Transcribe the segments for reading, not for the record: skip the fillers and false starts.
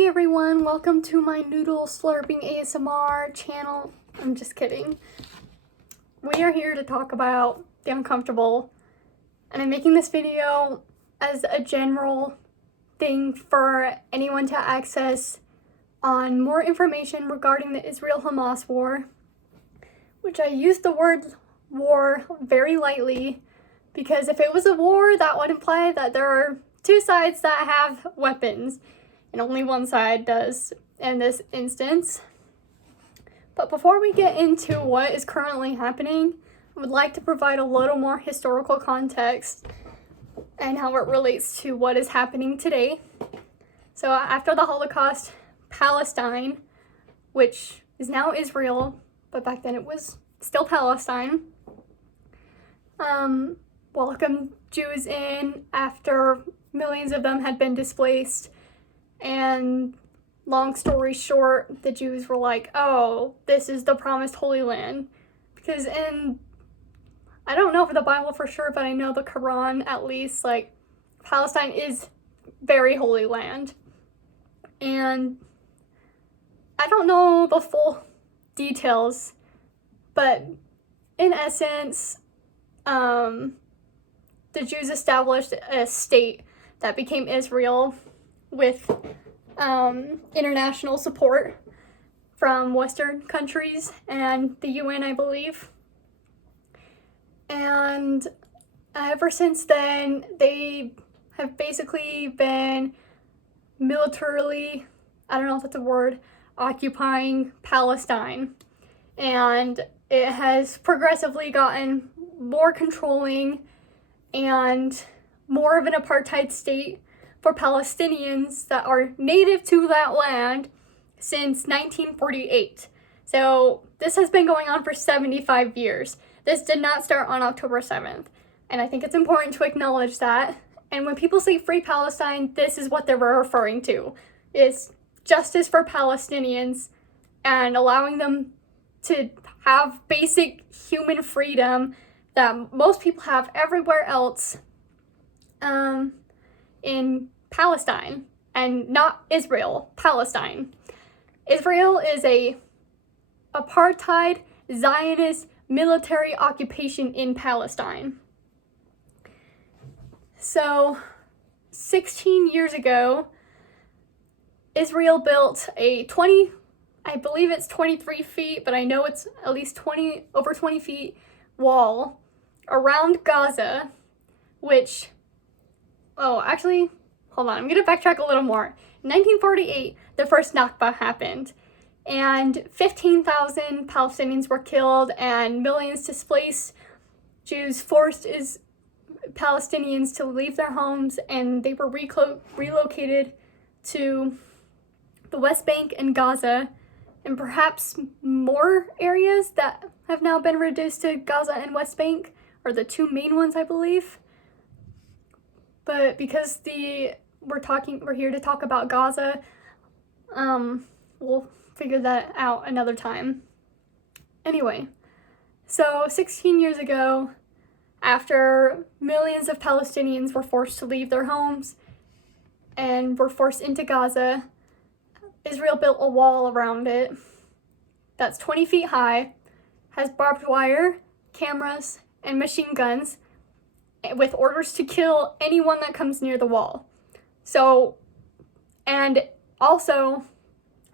Hey everyone, welcome to my noodle slurping ASMR channel. I'm just kidding. We are here to talk about the uncomfortable, and I'm making this video as a general thing for anyone to access on more information regarding the Israel-Hamas war, which I use the word war very lightly because if it was a war, that would imply that there are two sides that have weapons. And only one side does in this instance. But before we get into what is currently happening, I would like to provide a little more historical context and how it relates to what is happening today. So after the Holocaust, Palestine, which is now Israel, but back then it was still Palestine, welcomed Jews in after millions of them had been displaced. And long story short, the Jews were like, oh, this is the promised Holy Land. Because I don't know for the Bible for sure, but I know the Quran at least, like, Palestine is very holy land. And I don't know the full details, but in essence, the Jews established a state that became Israel with international support from Western countries and the UN, I believe. And ever since then, they have basically been militarily, I don't know if that's a word, occupying Palestine. And it has progressively gotten more controlling and more of an apartheid state for Palestinians that are native to that land since 1948. So this has been going on for 75 years. This did not start on October 7th. And I think it's important to acknowledge that. And when people say free Palestine, this is what they're referring to. It's justice for Palestinians and allowing them to have basic human freedom that most people have everywhere else. In Palestine, and not Israel, Palestine. Israel is a apartheid Zionist military occupation in Palestine. So, 16 years ago, Israel built a I believe it's 23 feet, but I know it's at least over 20 feet wall around Gaza, which hold on, I'm going to backtrack a little more. In 1948, the first Nakba happened, and 15,000 Palestinians were killed and millions displaced. Jews forced Palestinians to leave their homes, and they were relocated to the West Bank and Gaza, and perhaps more areas that have now been reduced to Gaza and West Bank, are the two main ones, I believe. But because we're here to talk about Gaza, we'll figure that out another time. Anyway, so 16 years ago, after millions of Palestinians were forced to leave their homes and were forced into Gaza, Israel built a wall around it that's 20 feet high, has barbed wire, cameras, and machine guns, with orders to kill anyone that comes near the wall. So, and also,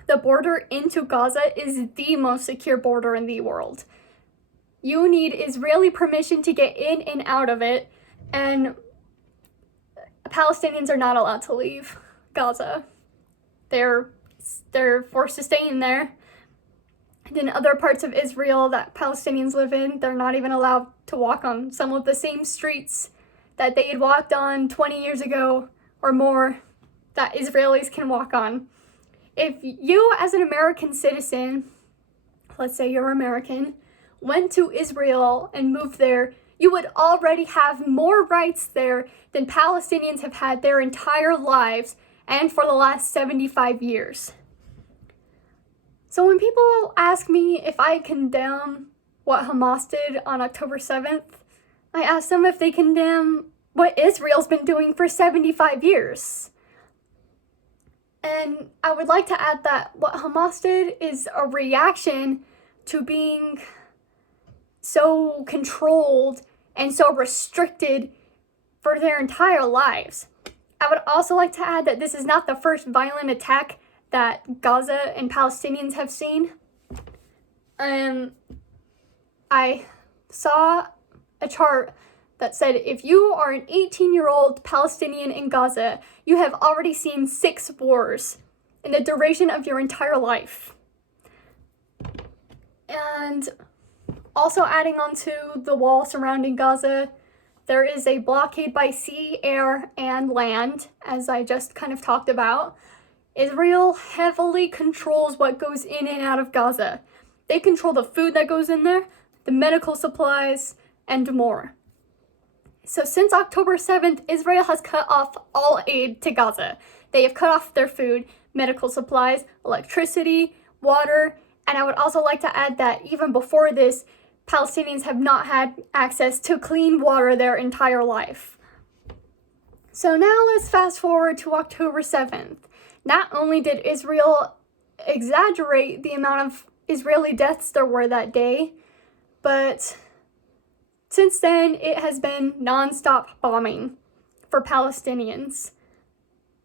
the border into Gaza is the most secure border in the world. You need Israeli permission to get in and out of it, and Palestinians are not allowed to leave Gaza. They're forced to stay in there. And in other parts of Israel that Palestinians live in, they're not even allowed to walk on some of the same streets that they had walked on 20 years ago or more that Israelis can walk on. If you, as an American citizen, let's say you're American, went to Israel and moved there, you would already have more rights there than Palestinians have had their entire lives and for the last 75 years. So when people ask me if I condemn what Hamas did on October 7th, I ask them if they condemn what Israel's been doing for 75 years. And I would like to add that what Hamas did is a reaction to being so controlled and so restricted for their entire lives. I would also like to add that this is not the first violent attack that Gaza and Palestinians have seen. I saw a chart that said if you are an 18-year-old Palestinian in Gaza, you have already seen 6 wars in the duration of your entire life. And also adding on to the wall surrounding Gaza, there is a blockade by sea, air, and land, as I just kind of talked about. Israel heavily controls what goes in and out of Gaza. They control the food that goes in there, the medical supplies, and more. So since October 7th, Israel has cut off all aid to Gaza. They have cut off their food, medical supplies, electricity, water, and I would also like to add that even before this, Palestinians have not had access to clean water their entire life. So now let's fast forward to October 7th. Not only did Israel exaggerate the amount of Israeli deaths there were that day, but since then it has been non-stop bombing for Palestinians.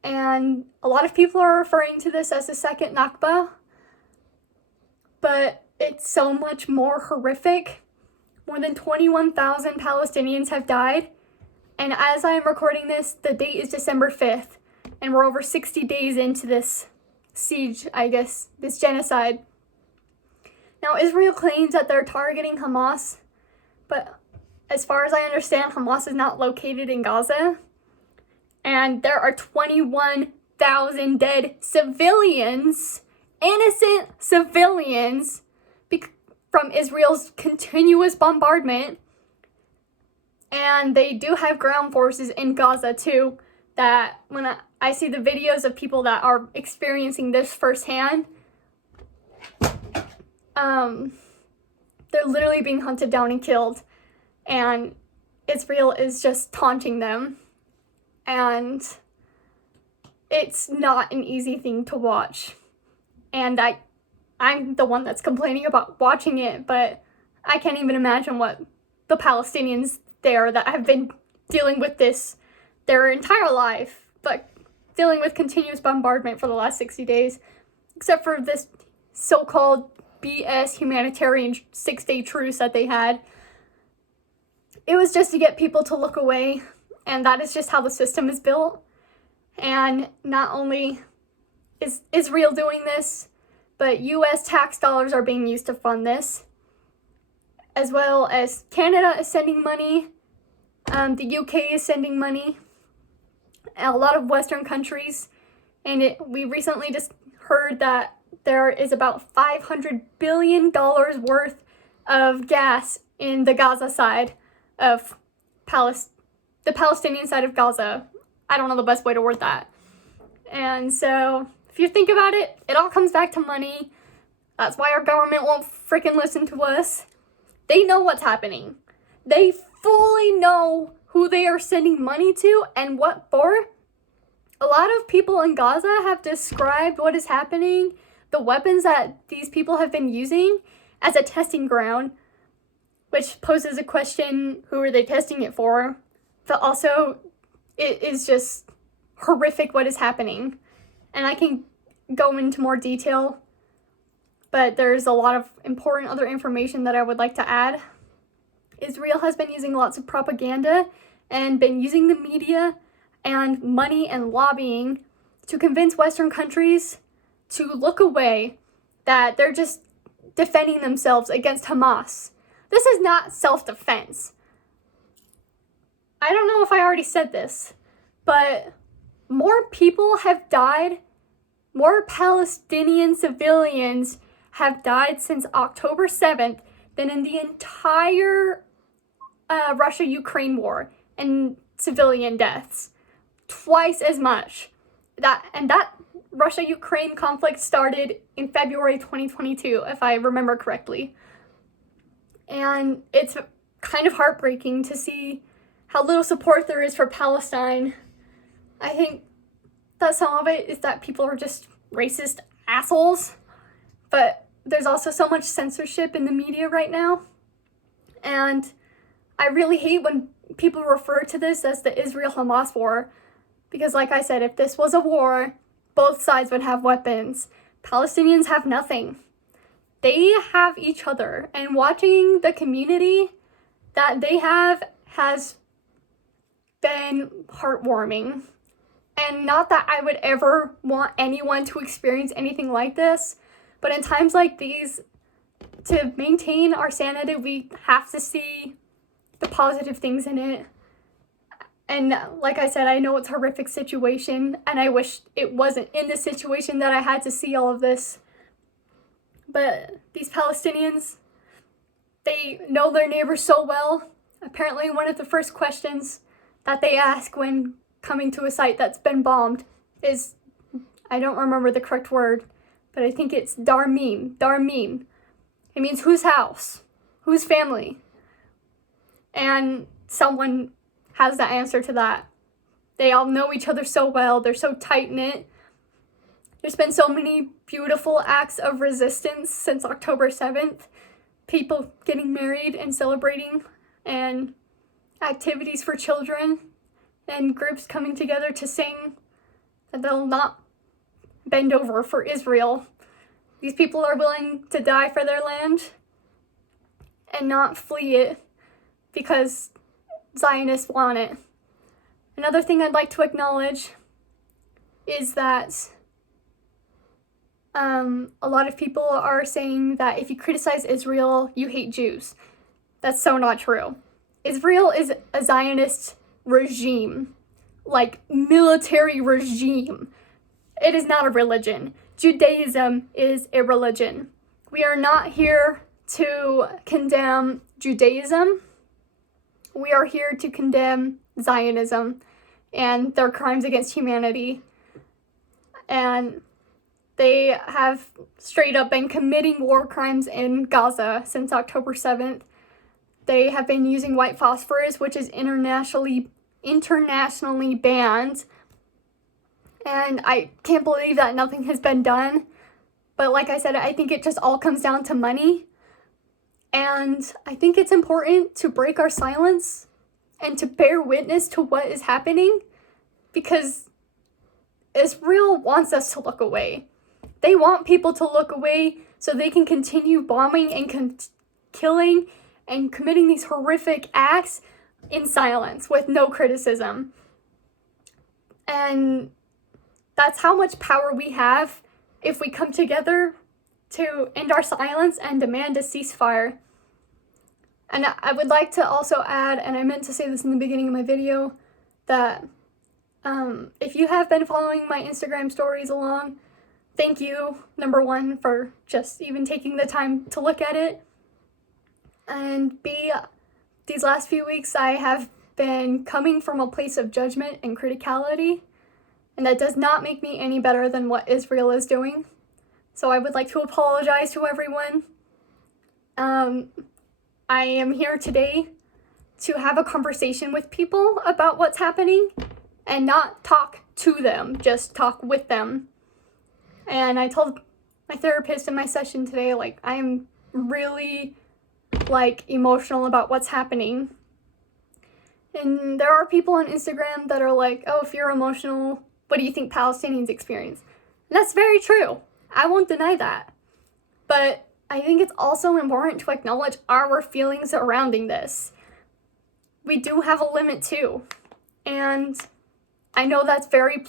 And a lot of people are referring to this as the second Nakba, but it's so much more horrific. More than 21,000 Palestinians have died, and as I am recording this, the date is December 5th, and we're over 60 days into this siege, I guess, this genocide. Now, Israel claims that they're targeting Hamas, but as far as I understand, Hamas is not located in Gaza, and there are 21,000 dead civilians, innocent civilians, from Israel's continuous bombardment. And they do have ground forces in Gaza too, that when I see the videos of people that are experiencing this firsthand, they're literally being hunted down and killed, and Israel is just taunting them, and it's not an easy thing to watch. And I'm the one that's complaining about watching it, but I can't even imagine what the Palestinians there that have been dealing with this their entire life, but dealing with continuous bombardment for the last 60 days, except for this so-called BS humanitarian 6-day truce that they had. It was just to get people to look away, and that is just how the system is built. And not only is Israel doing this, but U.S. tax dollars are being used to fund this, as well as Canada is sending money, the UK is sending money, and a lot of Western countries, and we recently just heard that there is about $500 billion worth of gas in the Gaza side of the Palestinian side of Gaza. I don't know the best way to word that. And so, if you think about it, it all comes back to money. That's why our government won't freaking listen to us. They know what's happening. They fully know who they are sending money to and what for. A lot of people in Gaza have described what is happening, the weapons that these people have been using, as a testing ground, which poses a question, who are they testing it for? But also, it is just horrific what is happening. And I can go into more detail, but there's a lot of important other information that I would like to add. Israel has been using lots of propaganda and been using the media and money and lobbying to convince Western countries to look away, that they're just defending themselves against Hamas. This is not self-defense. I don't know if I already said this, but more people have died, more Palestinian civilians have died since October 7th than in the entire Russia-Ukraine war and civilian deaths. Twice as much. That Russia-Ukraine conflict started in February 2022, if I remember correctly. And it's kind of heartbreaking to see how little support there is for Palestine. I think that some of it is that people are just racist assholes, but there's also so much censorship in the media right now. And I really hate when people refer to this as the Israel-Hamas War, because like I said, if this was a war, both sides would have weapons. Palestinians have nothing. They have each other, and watching the community that they have has been heartwarming. And not that I would ever want anyone to experience anything like this, but in times like these, to maintain our sanity, we have to see the positive things in it. And like I said, I know it's a horrific situation, and I wish it wasn't in this situation that I had to see all of this. But these Palestinians, they know their neighbors so well. Apparently one of the first questions that they ask when coming to a site that's been bombed is, I don't remember the correct word, but I think it's darmeen. Darmeen. It means whose house? Whose family? And someone has the answer to that. They all know each other so well. They're so tight-knit. There's been so many beautiful acts of resistance since October 7th. People getting married and celebrating, and activities for children, and groups coming together to sing that they'll not bend over for Israel. These people are willing to die for their land and not flee it because Zionists want it. Another thing I'd like to acknowledge is that a lot of people are saying that if you criticize Israel, you hate Jews. That's so not true. Israel is a Zionist regime, like military regime. It is not a religion. Judaism is a religion. We are not here to condemn Judaism. We are here to condemn Zionism and their crimes against humanity. And they have straight up been committing war crimes in Gaza since October 7th. They have been using white phosphorus, which is internationally banned. And I can't believe that nothing has been done. But like I said, I think it just all comes down to money. And I think it's important to break our silence and to bear witness to what is happening, because Israel wants us to look away. They want people to look away so they can continue bombing and killing and committing these horrific acts in silence with no criticism. And that's how much power we have if we come together to end our silence and demand a ceasefire. And I would like to also add, and I meant to say this in the beginning of my video, that if you have been following my Instagram stories along, thank you, number one, for just even taking the time to look at it. And B, these last few weeks I have been coming from a place of judgment and criticality, and that does not make me any better than what Israel is doing. So I would like to apologize to everyone. I am here today to have a conversation with people about what's happening and not talk to them, just talk with them. And I told my therapist in my session today, I am really, emotional about what's happening. And there are people on Instagram that are like, oh, if you're emotional, what do you think Palestinians experience? And that's very true. I won't deny that. But I think it's also important to acknowledge our feelings surrounding this. We do have a limit too. And I know that's very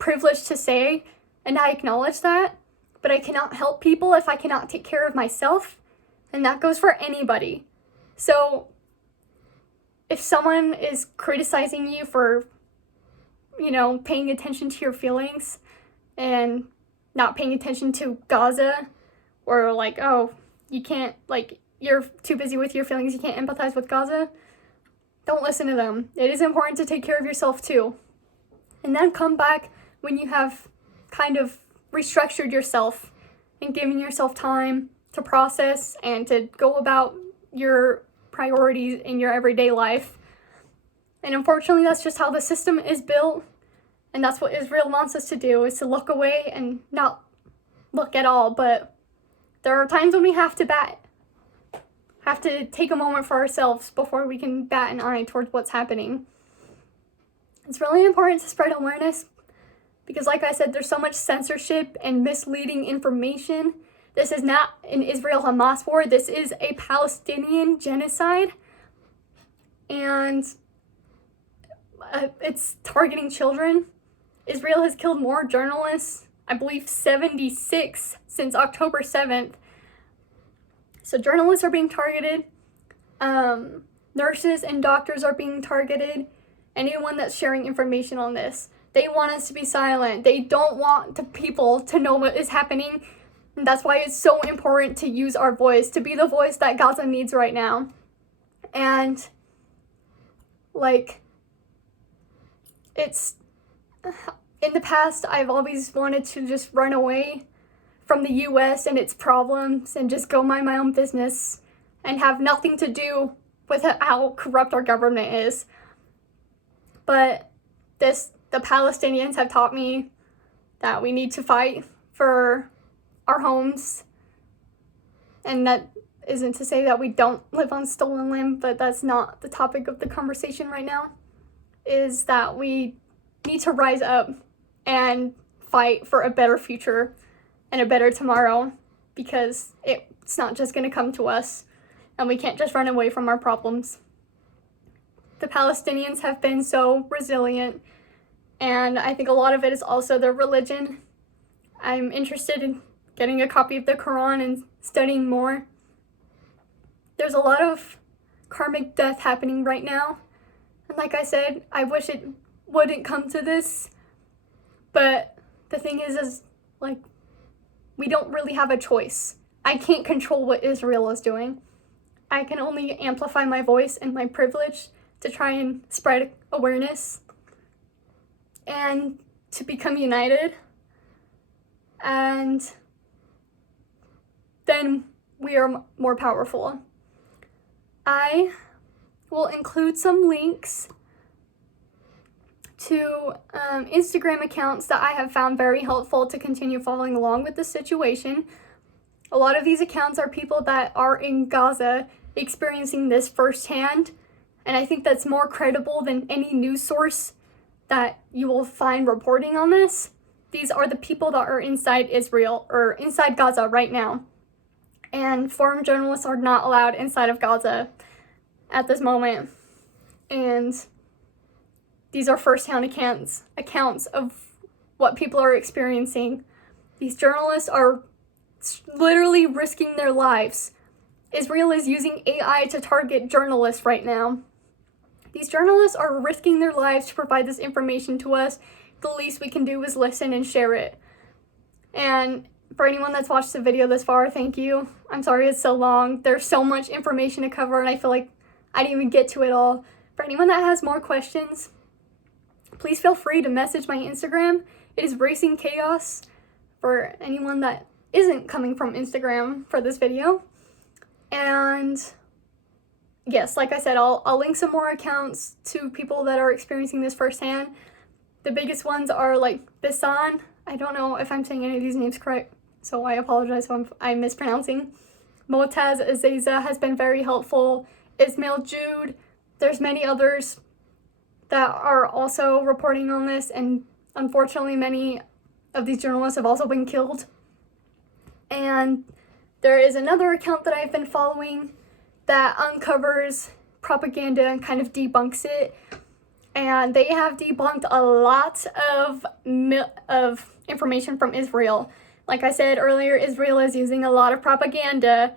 privileged to say, and I acknowledge that, but I cannot help people if I cannot take care of myself, and that goes for anybody. So if someone is criticizing you for, paying attention to your feelings and not paying attention to Gaza, or oh, you can't, you're too busy with your feelings, you can't empathize with Gaza, don't listen to them. It is important to take care of yourself too. And then come back when you have kind of restructured yourself and given yourself time to process and to go about your priorities in your everyday life. And unfortunately, that's just how the system is built. And that's what Israel wants us to do, is to look away and not look at all. But there are times when we have to take a moment for ourselves before we can bat an eye towards what's happening. It's really important to spread awareness because, like I said, there's so much censorship and misleading information. This is not an Israel-Hamas war. This is a Palestinian genocide. And it's targeting children. Israel has killed more journalists, I believe 76, since October 7th. So journalists are being targeted. Nurses and doctors are being targeted. Anyone that's sharing information on this. They want us to be silent. They don't want the people to know what is happening. And that's why it's so important to use our voice, to be the voice that Gaza needs right now. And, it's... In the past, I've always wanted to just run away from the U.S. and its problems and just go mind my own business and have nothing to do with how corrupt our government is. But the Palestinians have taught me that we need to fight for our homes. And that isn't to say that we don't live on stolen land, but that's not the topic of the conversation right now, is that we need to rise up and fight for a better future and a better tomorrow, because it's not just going to come to us, and we can't just run away from our problems. The Palestinians have been so resilient, and I think a lot of it is also their religion. I'm interested in getting a copy of the Quran and studying more. There's a lot of karmic death happening right now, and like I said, I wish it wouldn't come to this. But the thing is we don't really have a choice. I can't control what Israel is doing. I can only amplify my voice and my privilege to try and spread awareness and to become united. And then we are more powerful. I will include some links to Instagram accounts that I have found very helpful to continue following along with the situation. A lot of these accounts are people that are in Gaza experiencing this firsthand, and I think that's more credible than any news source that you will find reporting on this. These are the people that are inside Israel, or inside Gaza right now. And foreign journalists are not allowed inside of Gaza at this moment. And these are first-hand accounts of what people are experiencing. These journalists are literally risking their lives. Israel is using AI to target journalists right now. These journalists are risking their lives to provide this information to us. The least we can do is listen and share it. And for anyone that's watched the video this far, thank you. I'm sorry it's so long. There's so much information to cover, and I feel like I didn't even get to it all. For anyone that has more questions, please feel free to message my Instagram. It is Racing Chaos for anyone that isn't coming from Instagram for this video. And yes, like I said, I'll link some more accounts to people that are experiencing this firsthand. The biggest ones are like Bisan. I don't know if I'm saying any of these names correct, so I apologize if I'm mispronouncing. Motaz Aziza has been very helpful. Ismail Jude. There's many others that are also reporting on this, and unfortunately many of these journalists have also been killed. And there is another account that I've been following that uncovers propaganda and kind of debunks it. And they have debunked a lot of information from Israel. Like I said earlier, Israel is using a lot of propaganda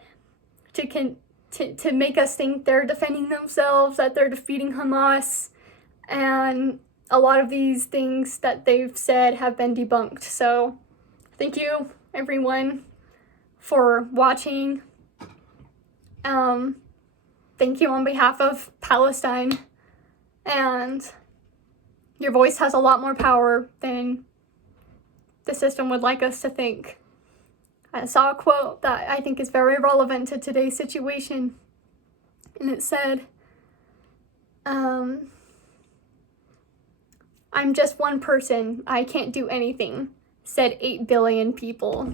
to make us think they're defending themselves, that they're defeating Hamas. And a lot of these things that they've said have been debunked. So thank you, everyone, for watching. Thank you on behalf of Palestine. And your voice has a lot more power than the system would like us to think. I saw a quote that I think is very relevant to today's situation. And it said, I I'm just one person. I can't do anything, said 8 billion people.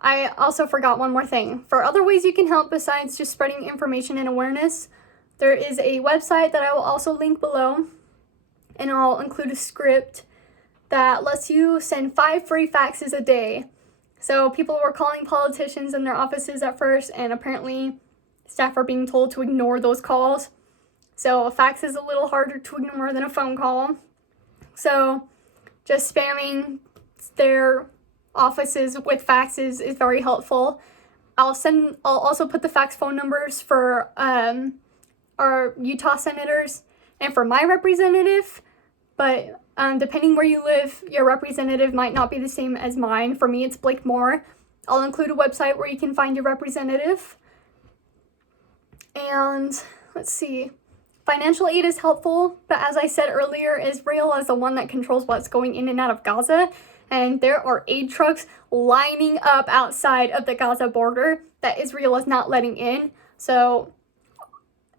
I also forgot one more thing. For other ways you can help besides just spreading information and awareness, there is a website that I will also link below, and I'll include a script that lets you send 5 free faxes a day. So people were calling politicians in their offices at first, and apparently staff are being told to ignore those calls. So a fax is a little harder to ignore than a phone call. So just spamming their offices with faxes is very helpful. I'll also put the fax phone numbers for our Utah senators and for my representative, but depending where you live, your representative might not be the same as mine. For me, it's Blake Moore. I'll include a website where you can find your representative. And let's see. Financial aid is helpful, but as I said earlier, Israel is the one that controls what's going in and out of Gaza, and there are aid trucks lining up outside of the Gaza border that Israel is not letting in. So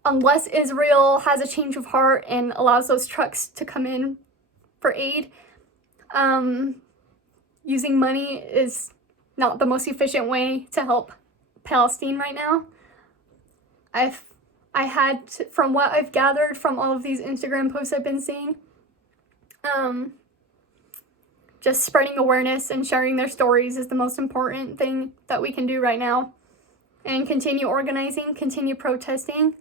unless Israel has a change of heart and allows those trucks to come in for aid, using money is not the most efficient way to help Palestine right now. From what I've gathered from all of these Instagram posts I've been seeing, just spreading awareness and sharing their stories is the most important thing that we can do right now. And continue organizing, continue protesting,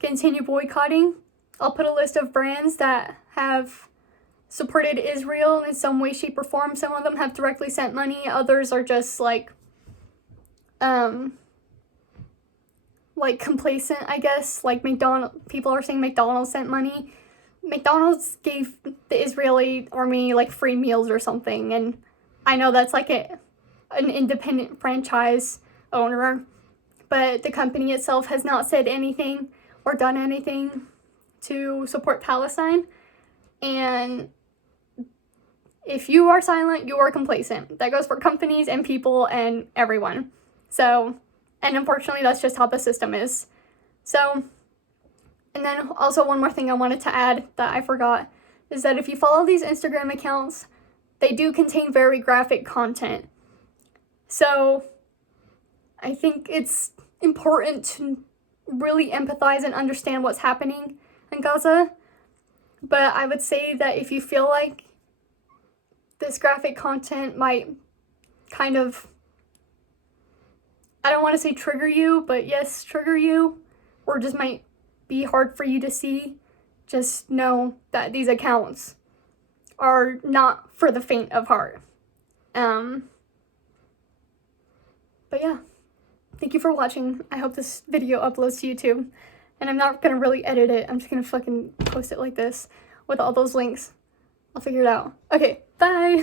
continue boycotting. I'll put a list of brands that have supported Israel in some way, shape, or form. Some of them have directly sent money. Others are just like complacent, I guess. Like people are saying McDonald's sent money. McDonald's gave the Israeli army like free meals or something, and I know that's like an independent franchise owner, but the company itself has not said anything or done anything to support Palestine. And if you are silent, you are complacent. That goes for companies and people and everyone. So, and unfortunately, that's just how the system is. So, and then also one more thing I wanted to add that I forgot is that if you follow these Instagram accounts, they do contain very graphic content. So, I think it's important to really empathize and understand what's happening in Gaza. But I would say that if you feel like this graphic content might kind of, I don't want to say trigger you, but yes, trigger you, or just might be hard for you to see, just know that these accounts are not for the faint of heart. But yeah, thank you for watching. I hope this video uploads to YouTube, and I'm not gonna really edit it. I'm just gonna fucking post it like this with all those links. I'll figure it out. Okay, bye!